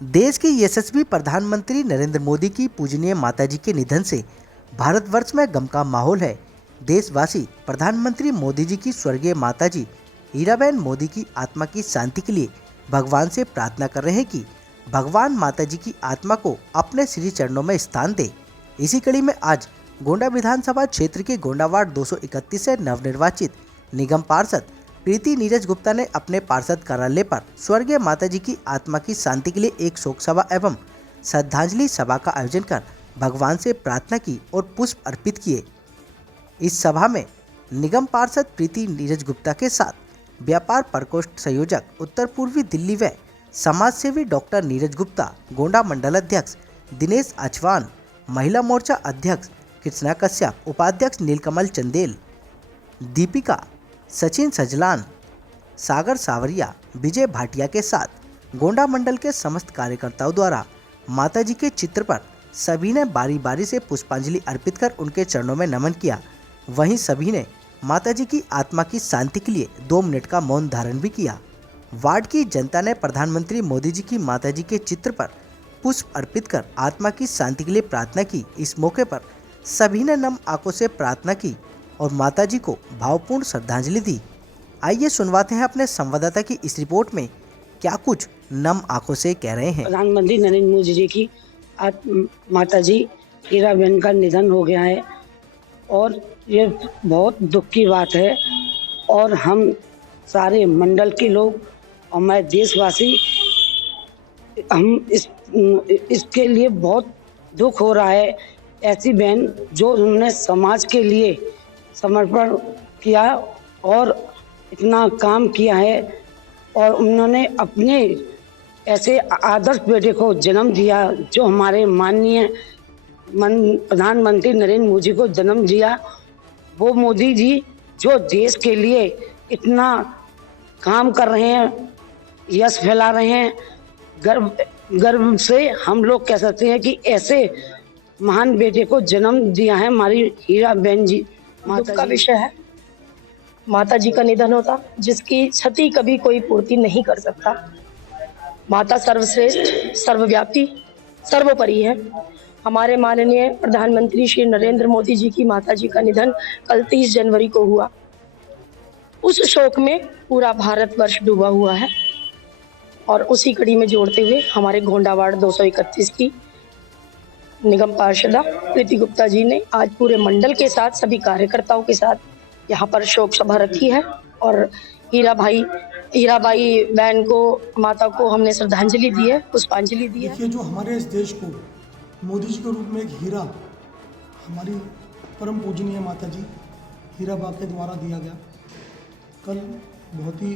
देश के यशस्वी प्रधानमंत्री नरेंद्र मोदी की पूजनीय माताजी के निधन से भारतवर्ष में गम का माहौल है। देशवासी प्रधानमंत्री मोदी जी की स्वर्गीय माताजी हीराबेन मोदी की आत्मा की शांति के लिए भगवान से प्रार्थना कर रहे हैं कि भगवान माताजी की आत्मा को अपने श्री चरणों में स्थान दे। इसी कड़ी में आज गोंडा विधानसभा क्षेत्र के गोंडा वार्ड 231 से नवनिर्वाचित निगम पार्षद प्रीति नीरज गुप्ता ने अपने पार्षद कार्यालय पर स्वर्गीय माताजी की आत्मा की शांति के लिए एक शोक सभा एवं श्रद्धांजलि सभा का आयोजन कर भगवान से प्रार्थना की और पुष्प अर्पित किए। इस सभा में निगम पार्षद प्रीति नीरज गुप्ता के साथ व्यापार प्रकोष्ठ संयोजक उत्तर पूर्वी दिल्ली व समाज सेवी डॉक्टर नीरज गुप्ता, गोंडा मंडल अध्यक्ष दिनेश अचवान, महिला मोर्चा अध्यक्ष कृष्णा कश्यप, उपाध्यक्ष नीलकमल चंदेल, दीपिका, सचिन सजलान, सागर सावरिया, विजय भाटिया के साथ गोंडा मंडल के समस्त कार्यकर्ताओं द्वारा माताजी के चित्र पर सभी ने बारी बारी से पुष्पांजलि अर्पित कर उनके चरणों में नमन किया। वहीं सभी ने माताजी की आत्मा की शांति के लिए 2 मिनट का मौन धारण भी किया। वार्ड की जनता ने प्रधानमंत्री मोदी जी की माताजी के चित्र पर पुष्प अर्पित कर आत्मा की शांति के लिए प्रार्थना की। इस मौके पर सभी ने नम आंखों से प्रार्थना की और माताजी को भावपूर्ण श्रद्धांजलि दी। आइए सुनवाते हैं अपने संवाददाता की इस रिपोर्ट में क्या कुछ नम आंखों से कह रहे हैं। प्रधानमंत्री नरेंद्र मोदी जी की माताजी हीराबेन का निधन हो गया है और ये बहुत दुख की बात है और हम सारे मंडल के लोग और मैं देशवासी हम इसके लिए बहुत दुख हो रहा है। ऐसी बहन जो उन्होंने समाज के लिए समर्पण किया और इतना काम किया है और उन्होंने अपने ऐसे आदर्श बेटे को जन्म दिया जो हमारे माननीय प्रधानमंत्री नरेंद्र मोदी को जन्म दिया। वो मोदी जी जो देश के लिए इतना काम कर रहे हैं, यश फैला रहे हैं, गर्व से हम लोग कह सकते हैं कि ऐसे महान बेटे को जन्म दिया है हमारी हीराबेन जी। दुख का विषय है, माता जी का निधन होता जिसकी क्षति कभी कोई पूर्ति नहीं कर सकता। माता सर्वश्रेष्ठ, सर्वव्यापी, सर्वोपरि है। हमारे माननीय प्रधानमंत्री श्री नरेंद्र मोदी जी की माता जी का निधन कल 30 जनवरी को हुआ। उस शोक में पूरा भारतवर्ष डूबा हुआ है और उसी कड़ी में जोड़ते हुए हमारे गोंडा वार्ड 231 की निगम पार्षदा प्रीति गुप्ता जी ने आज पूरे मंडल के साथ सभी कार्यकर्ताओं के साथ यहाँ पर शोक सभा रखी है और हीराबाई बहन को, माता को हमने श्रद्धांजलि दी है, पुष्पांजलि दी है। देखिए, जो हमारे इस देश को मोदी जी के रूप में एक हीरा हमारी परम पूजनीय माता जी हीराबा के द्वारा दिया गया, कल बहुत ही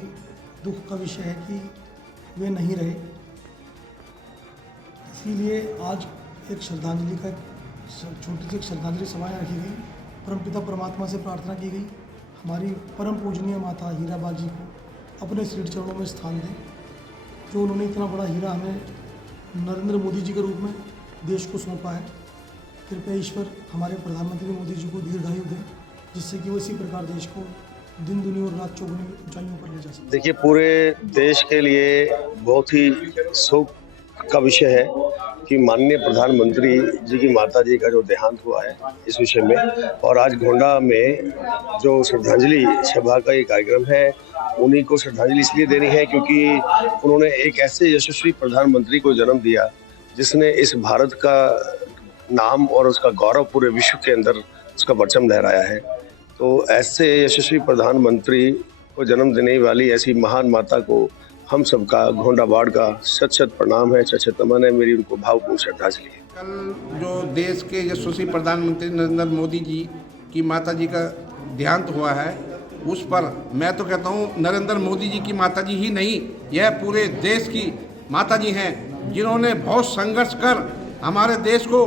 दुख का विषय है कि वे नहीं रहे। इसीलिए आज एक श्रद्धांजलि का छोटी सी श्रद्धांजलि सभा रखी गई। परमपिता परमात्मा से प्रार्थना की गई हमारी परम पूजनीय माता हीराबा जी को अपने श्री चरणों में स्थान दें। जो उन्होंने इतना बड़ा हीरा हमें नरेंद्र मोदी जी के रूप में देश को सौंपा है, कृपया ईश्वर हमारे प्रधानमंत्री मोदी जी को दीर्घायु दें जिससे कि वो इसी प्रकार देश को दिन दुनी और रात चौगुनी ऊंचाइयों पर ले जा सके। देखिए, पूरे देश के लिए बहुत ही शोक का विषय है कि माननीय प्रधानमंत्री जी की माता जी का जो देहांत हुआ है इस विषय में, और आज गोंडा में जो श्रद्धांजलि सभा का ये कार्यक्रम है, उन्हीं को श्रद्धांजलि इसलिए देनी है क्योंकि उन्होंने एक ऐसे यशस्वी प्रधानमंत्री को जन्म दिया जिसने इस भारत का नाम और उसका गौरव पूरे विश्व के अंदर उसका परचम लहराया है। तो ऐसे यशस्वी प्रधानमंत्री को जन्म देने वाली ऐसी महान माता को हम सबका गोंडा वार्ड का शत शत प्रणाम है, शत शत नमन है, मेरी उनको भावपूर्ण श्रद्धांजलि है। कल जो देश के यशस्वी प्रधानमंत्री नरेंद्र मोदी जी की माता जी का देहांत हुआ है, उस पर मैं तो कहता हूँ नरेंद्र मोदी जी की माता जी ही नहीं, यह पूरे देश की माता जी हैं जिन्होंने बहुत संघर्ष कर हमारे देश को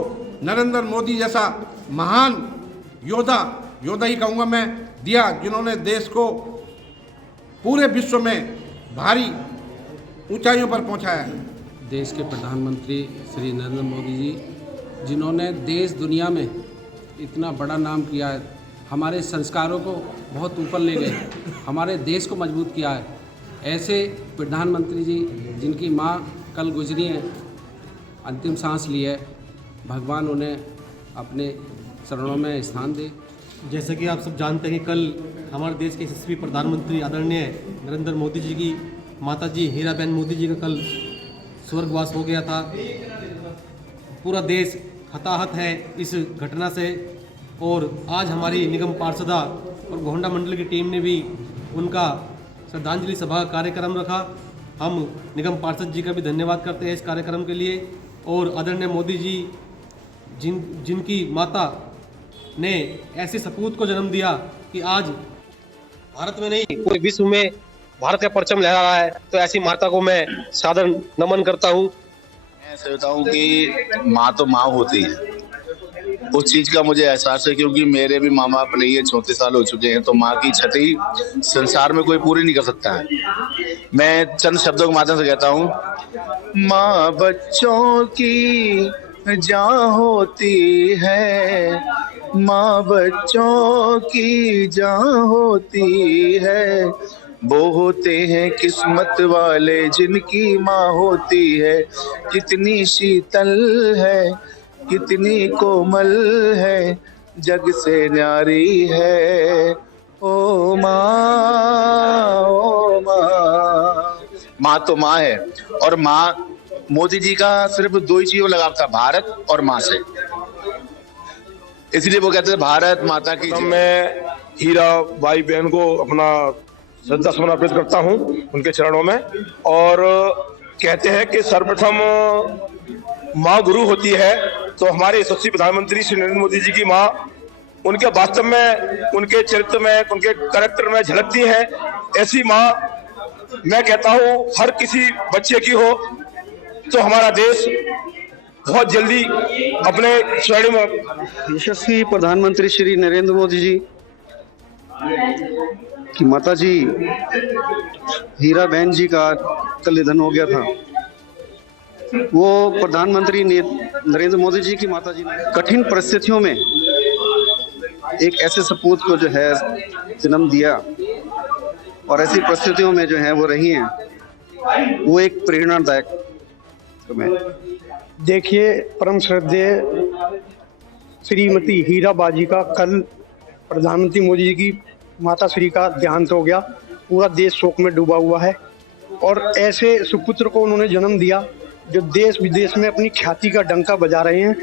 नरेंद्र मोदी जैसा महान योद्धा ही कहूँगा मैं दिया, जिन्होंने देश को पूरे विश्व में भारी ऊंचाइयों पर पहुंचाया है। देश के प्रधानमंत्री श्री नरेंद्र मोदी जी जिन्होंने देश दुनिया में इतना बड़ा नाम किया है, हमारे संस्कारों को बहुत ऊपर ले गए, हमारे देश को मजबूत किया है, ऐसे प्रधानमंत्री जी जिनकी माँ कल गुजरी हैं, अंतिम सांस ली है। भगवान उन्हें अपने चरणों में स्थान दे। जैसे कि आप सब जानते हैं कि कल हमारे देश के यशस्वी प्रधानमंत्री आदरणीय नरेंद्र मोदी जी की माताजी हीराबेन मोदी जी का कल स्वर्गवास हो गया था। पूरा देश हताहत है इस घटना से और आज हमारी निगम पार्षदा और गोंडा मंडल की टीम ने भी उनका श्रद्धांजलि सभा कार्यक्रम रखा। हम निगम पार्षद जी का भी धन्यवाद करते हैं इस कार्यक्रम के लिए। और आदरणीय मोदी जी जिनकी माता ने ऐसे सपूत को जन्म दिया कि आज भारत में नहीं पूरे विश्व में भारत का परचम लहरा रहा है, तो ऐसी माता को मैं सादर नमन करता हूँ। मैं सोचता हूँ कि माँ तो माँ होती है, उस चीज का मुझे एहसास है, क्योंकि मेरे भी माँ बाप नहीं है, 34 साल हो चुके हैं, तो माँ की क्षति संसार में कोई पूरी नहीं कर सकता है। मैं चंद शब्दों के माध्यम से कहता हूँ, माँ बच्चों की जान होती है, माँ बच्चों की जान होती है, वो होते हैं किस्मत वाले जिनकी माँ होती है। कितनी शीतल है, कितनी कोमल है, जग से न्यारी है, ओ माँ, ओ माँ। माँ तो माँ है, और माँ मोदी जी का सिर्फ दो ही चीजों लगाव था, भारत और माँ से, इसलिए वो कहते थे भारत माता की। मैं हीरा बाई बहन को अपना श्रद्धा सुमन अर्पित करता हूँ उनके चरणों में, और कहते हैं कि सर्वप्रथम माँ गुरु होती है, तो हमारे यशस्वी प्रधानमंत्री श्री नरेंद्र मोदी जी की माँ उनके वास्तव में, उनके चरित्र में, उनके कैरेक्टर में झलकती है। ऐसी माँ मैं कहता हूँ हर किसी बच्चे की हो तो हमारा देश बहुत जल्दी अपने स्वर्णिम। यशस्वी प्रधानमंत्री श्री नरेंद्र मोदी जी की माता जी हीराबेन जी का कल निधन हो गया था। वो प्रधानमंत्री नरेंद्र मोदी जी की माता जी ने कठिन परिस्थितियों में एक ऐसे सपूत को जो है जन्म दिया, और ऐसी परिस्थितियों में जो है वो रही हैं, वो एक प्रेरणादायक है। देखिए, परम श्रद्धेय श्रीमती हीरा बाजी का कल प्रधानमंत्री मोदी जी की माता श्री का देहांत हो गया। पूरा देश शोक में डूबा हुआ है, और ऐसे सुपुत्र को उन्होंने जन्म दिया जो देश विदेश में अपनी ख्याति का डंका बजा रहे हैं।